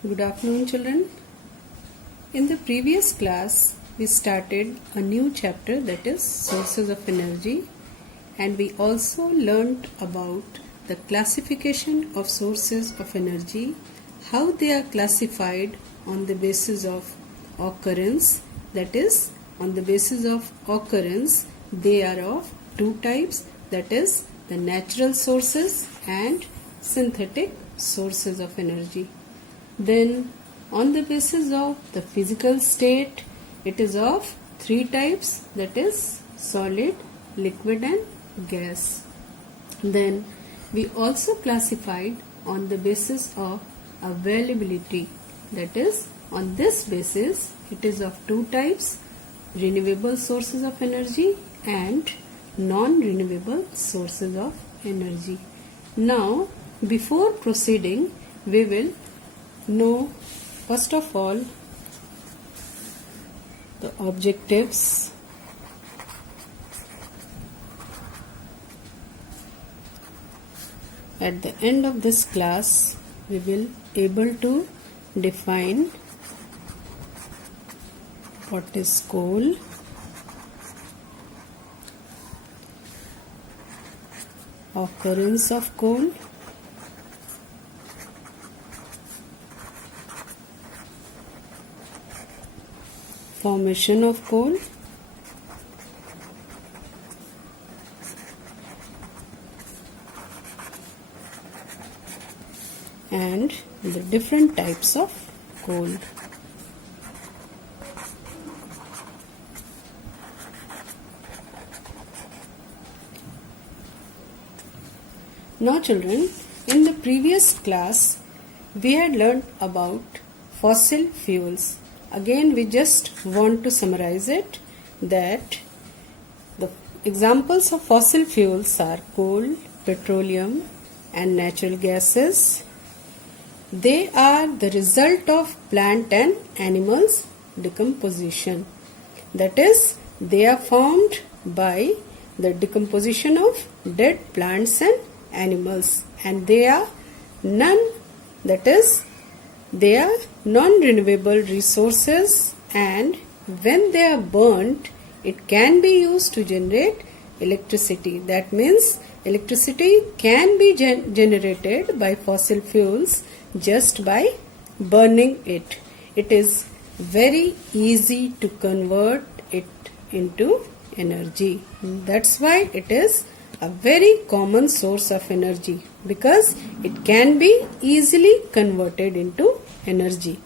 Good afternoon, children. In the previous class, we started a new chapter, that is sources of energy, and we also learnt about the classification of sources of energy, how they are classified on the basis of occurrence, that is, on the basis of occurrence, they are of two types, that is, the natural sources and synthetic sources of energy. Then, on the basis of the physical state, it is of three types, that is solid, liquid and gas. Then we also classified on the basis of availability, that is on this basis it is of two types, renewable sources of energy and non-renewable sources of energy. Now, before proceeding, we will know first of all the objectives, at the end of this class we will able to define what is coal, occurrence of coal, formation of coal, and the different types of coal. Now children, in the previous class we had learned about fossil fuels. Again we just want to summarize it, that the examples of fossil fuels are coal, petroleum and natural gases. They are the result of plant and animals decomposition. That is, they are formed by the decomposition of dead plants and animals, and they are they are non-renewable resources, and when they are burnt, it can be used to generate electricity. That means electricity can be generated by fossil fuels just by burning it. It is very easy to convert it into energy. That's why it is a very common source of energy, because it can be easily converted into energy,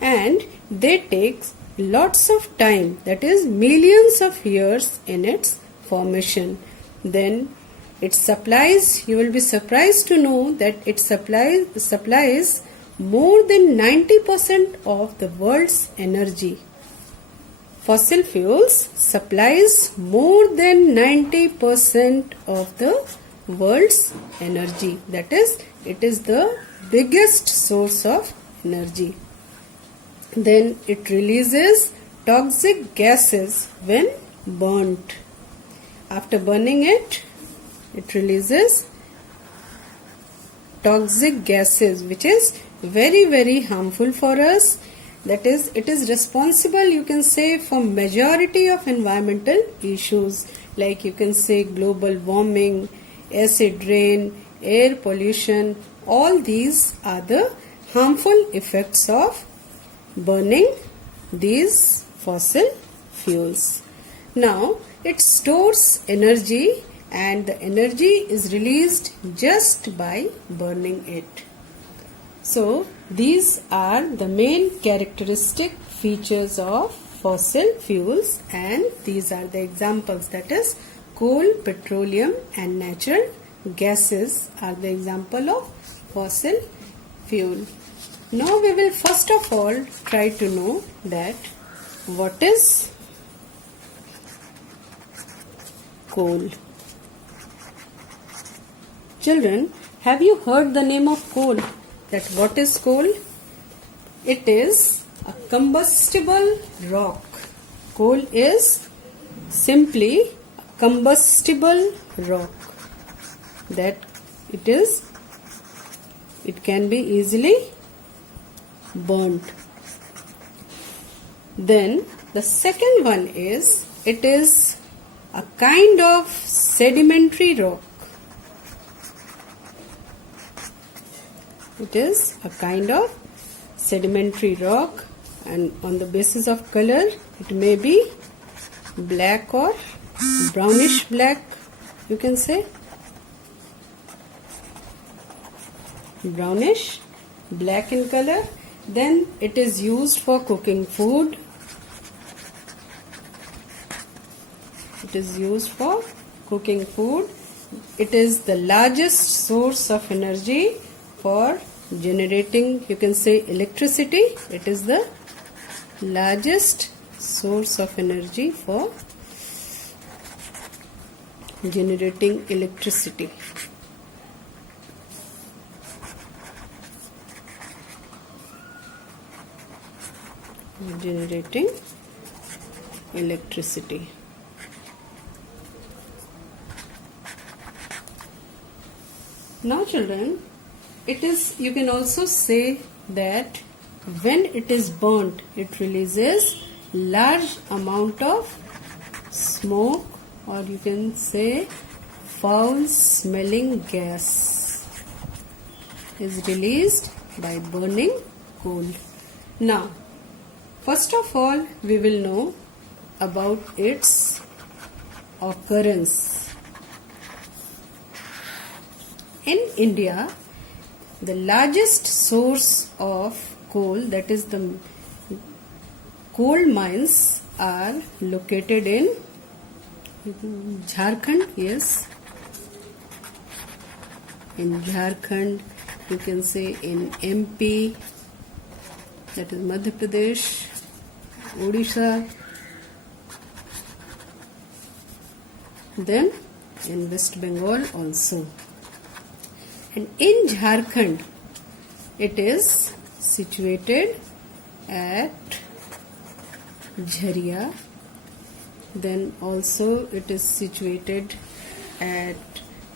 and they take lots of time, that is millions of years in its formation. Then it supplies, you will be surprised to know that it supplies more than 90% of the world's energy. Fossil fuels supplies more than 90% of the world's energy. That is, it is the biggest source of energy. Then it releases toxic gases when burnt. After burning it, it releases toxic gases which is very harmful for us. That is, it is responsible, you can say, for majority of environmental issues, like you can say global warming, acid rain, air pollution. All these are the harmful effects of burning these fossil fuels. Now, it stores energy, and the energy is released just by burning it. So, these are the main characteristic features of fossil fuels, and these are the examples, that is coal, petroleum and natural gases are the example of fossil fuel. Now we will first of all try to know that what is coal. Children, have you heard the name of coal? That what is coal? It is a combustible rock. Coal is simply a combustible rock. That it can be easily burnt. Then the second one is, it is a kind of sedimentary rock. It is a kind of sedimentary rock, and on the basis of color it may be black or brownish black, you can say brownish black in color. Then it is used for cooking food. It is used for cooking food. It is the largest source of energy for generating, you can say, electricity. It is the largest source of energy for generating electricity. Generating electricity. Now children, it is, you can also say that when it is burnt, it releases large amount of smoke, or you can say foul smelling gas is released by burning coal. Now, first of all, we will know about its occurrence. In India, the largest source of coal, that is the coal mines, are located in Jharkhand. Yes, in Jharkhand, you can say in MP, that is Madhya Pradesh, Odisha, then in West Bengal also. And in Jharkhand, it is situated at Jharia. Then also it is situated at,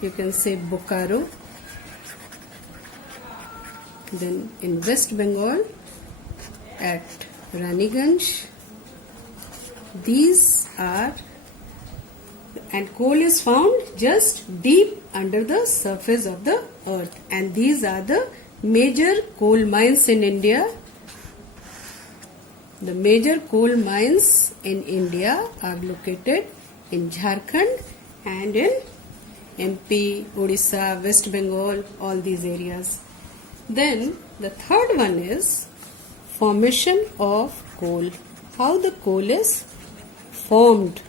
you can say, Bokaro. Then in West Bengal at Raniganj. These are, and coal is found just deep under the surface of the earth, and these are the major coal mines in India. The major coal mines in India are located in Jharkhand and in MP, Odisha, West Bengal, all these areas. Then the third one is formation of coal. How the coal is formed.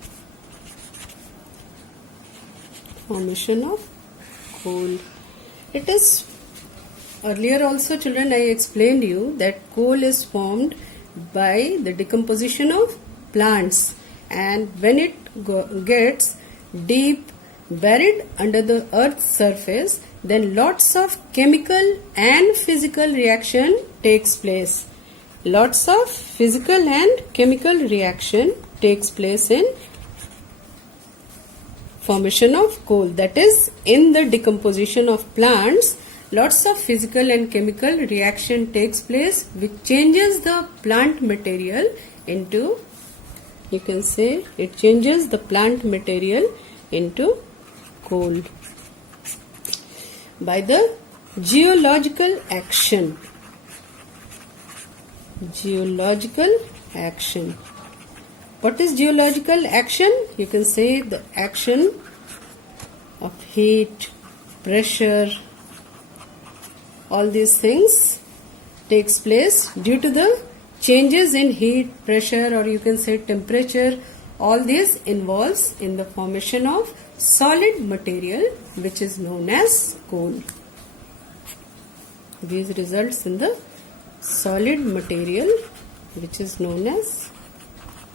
Formation of coal. It is, earlier also children I explained you that coal is formed by the decomposition of plants, and when it gets deep buried under the earth's surface, then lots of chemical and physical reaction takes place. Lots of physical and chemical reaction takes place in formation of coal. That is, in the decomposition of plants, lots of physical and chemical reaction takes place which changes the plant material into, you can say, it changes the plant material into coal by the geological action. Geological action. What is geological action? You can say the action of heat, pressure, all these things takes place due to the changes in heat, pressure, or you can say temperature. All these involves in the formation of solid material which is known as coal. These results in the solid material which is known as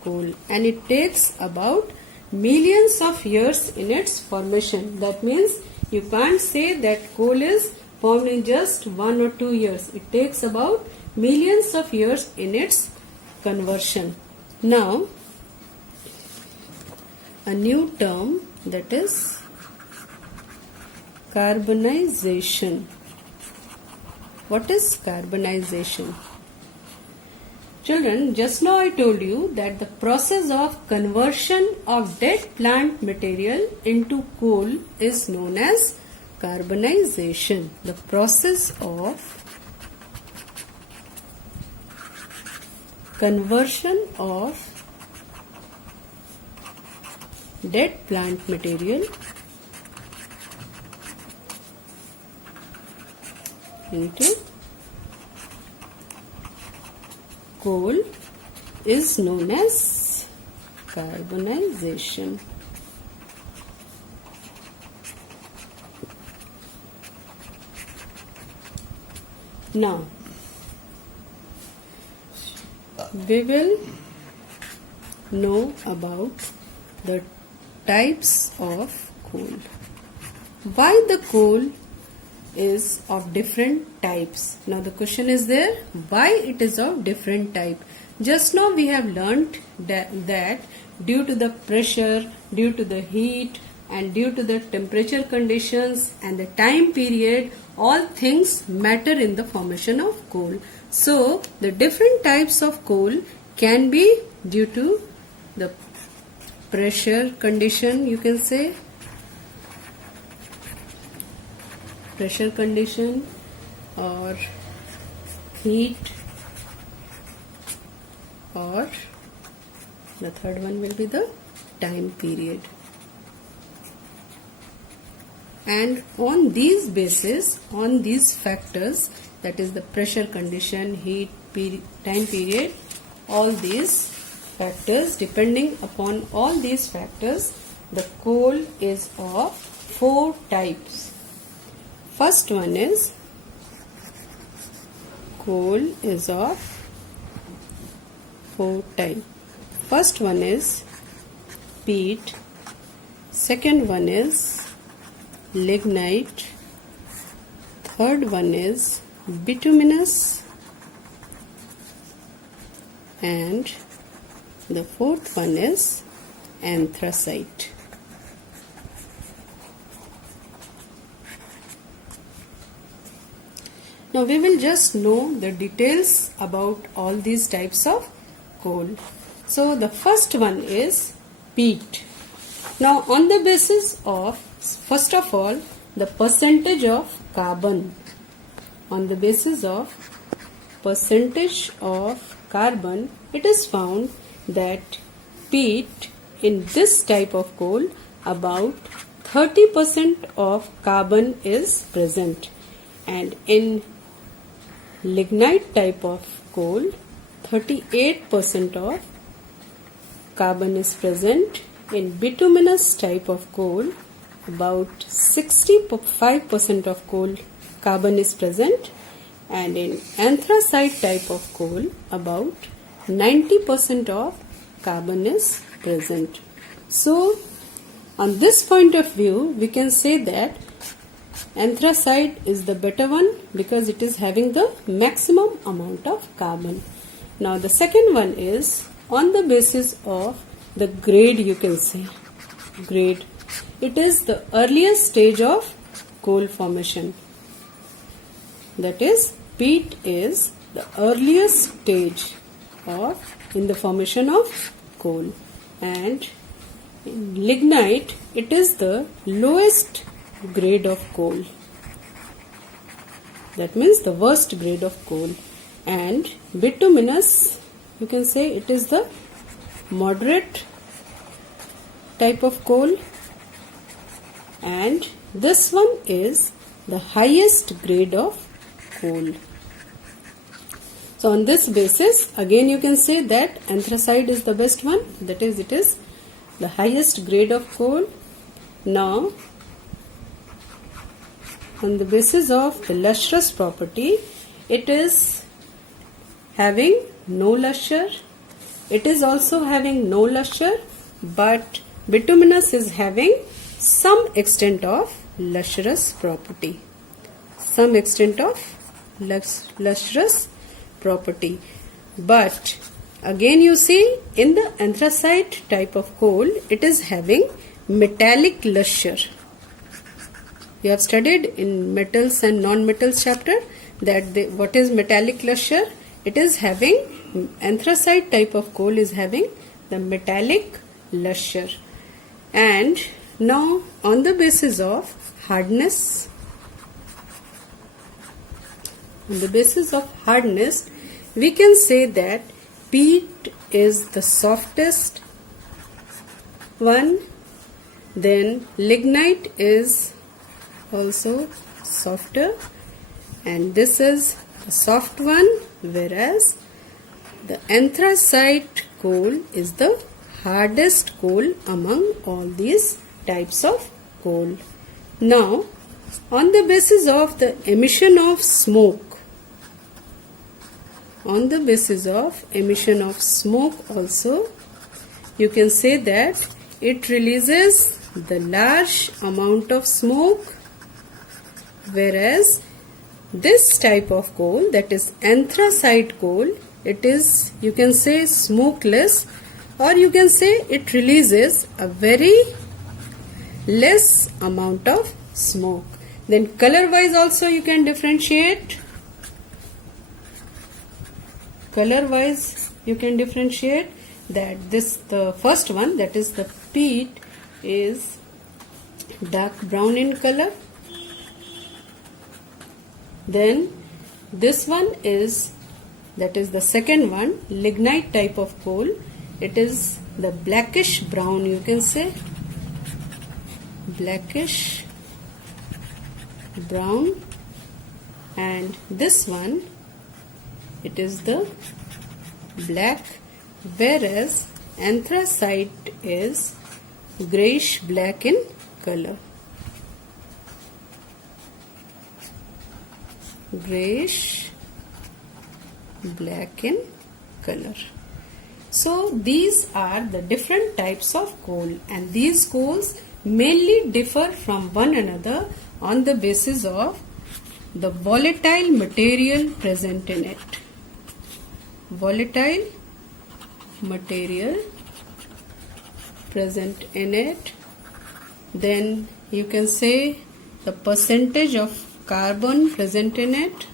coal, and it takes about millions of years in its formation. That means you can't say that coal is formed in just 1 or 2 years. It takes about millions of years in its conversion. Now, a new term, that is carbonization. What is carbonization? Children, just now I told you that the process of conversion of dead plant material into coal is known as carbonization. The process of conversion of dead plant material into coal is known as carbonization. Now, we will know about the types of coal. Why the coal is of different types? Now the question is there, why it is of different type? Just now we have learnt that due to the pressure, due to the heat and due to the temperature conditions and the time period, all things matter in the formation of coal. So the different types of coal can be due to the pressure condition, you can say pressure condition, or heat, or the third one will be the time period. And on these basis, on these factors, that is the pressure condition, heat, time period, all these factors, depending upon all these factors, the coal is of 4 types. First one is coal is of 4 types. First one is peat, second one is lignite, third one is bituminous, and the fourth one is anthracite. Now we will just know the details about all these types of coal. So the first one is peat. Now on the basis of, first of all, the percentage of carbon, on the basis of percentage of carbon, it is found that peat, in this type of coal, about 30% of carbon is present, and in lignite type of coal 38% of carbon is present. In bituminous type of coal about 65% of coal carbon is present, and in anthracite type of coal about 90% of carbon is present. So on this point of view we can say that anthracite is the better one because it is having the maximum amount of carbon. Now the second one is on the basis of the grade, you can say grade. It is the earliest stage of coal formation. That is, peat is the earliest stage in the formation of coal, and in lignite it is the lowest grade of coal. That means the worst grade of coal. And bituminous, you can say it is the moderate type of coal, and this one is the highest grade of coal. So on this basis again you can say that anthracite is the best one, that is, it is the highest grade of coal. Now on the basis of the lustrous property, it is having no luster, it is also having no luster, but bituminous is having some extent of lustrous property, some extent of lustrous property. But again you see in the anthracite type of coal it is having metallic luster. We have studied in metals and non-metals chapter that what is metallic luster. it is having, anthracite type of coal is having the metallic luster. And now on the basis of hardness, we can say that peat is the softest one, then lignite is also softer, and this is a soft one, whereas the anthracite coal is the hardest coal among all these types of coal. Now, on the basis of the emission of smoke, also, you can say that it releases the large amount of smoke, whereas this type of coal, that is anthracite coal, it is, you can say, smokeless, or you can say it releases a very less amount of smoke. Then color wise also you can differentiate. That this, the first one, that is the peat, is dark brown in color. Then this one is, that is the second one, lignite type of coal. It is the blackish brown, you can say, blackish brown. And this one, it is the black, whereas anthracite is grayish black in color. Grayish black in color. So these are the different types of coal, and these coals mainly differ from one another on the basis of the volatile material present in it. Volatile material present in it. Then you can say the percentage of carbon present in it.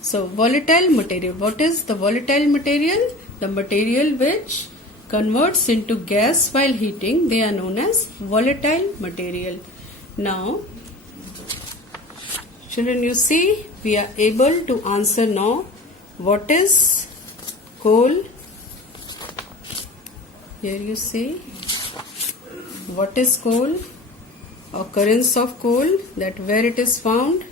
So volatile material, what is the volatile material? The material which converts into gas while heating, they are known as volatile material. Now children, you see, we are able to answer now what is coal. Here you see what is coal, occurrence of coal, that where it is found,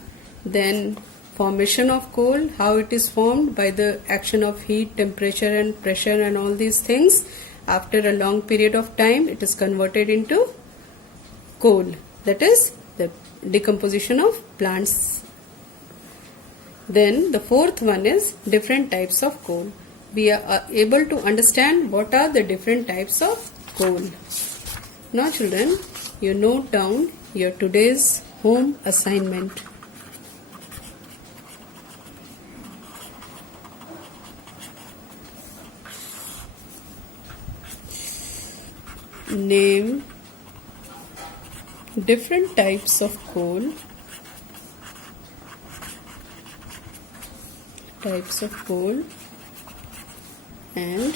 then formation of coal, how it is formed by the action of heat, temperature and pressure and all these things. After a long period of time, it is converted into coal, that is the decomposition of plants. Then the fourth one is different types of coal. We are able to understand what are the different types of coal. Now children, you note down your today's home assignment. Name different types of coal, and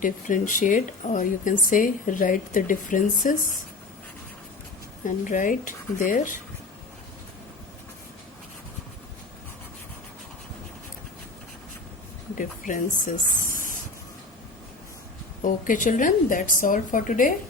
differentiate, or you can say write the differences and write their differences. Okay children, that's all for today.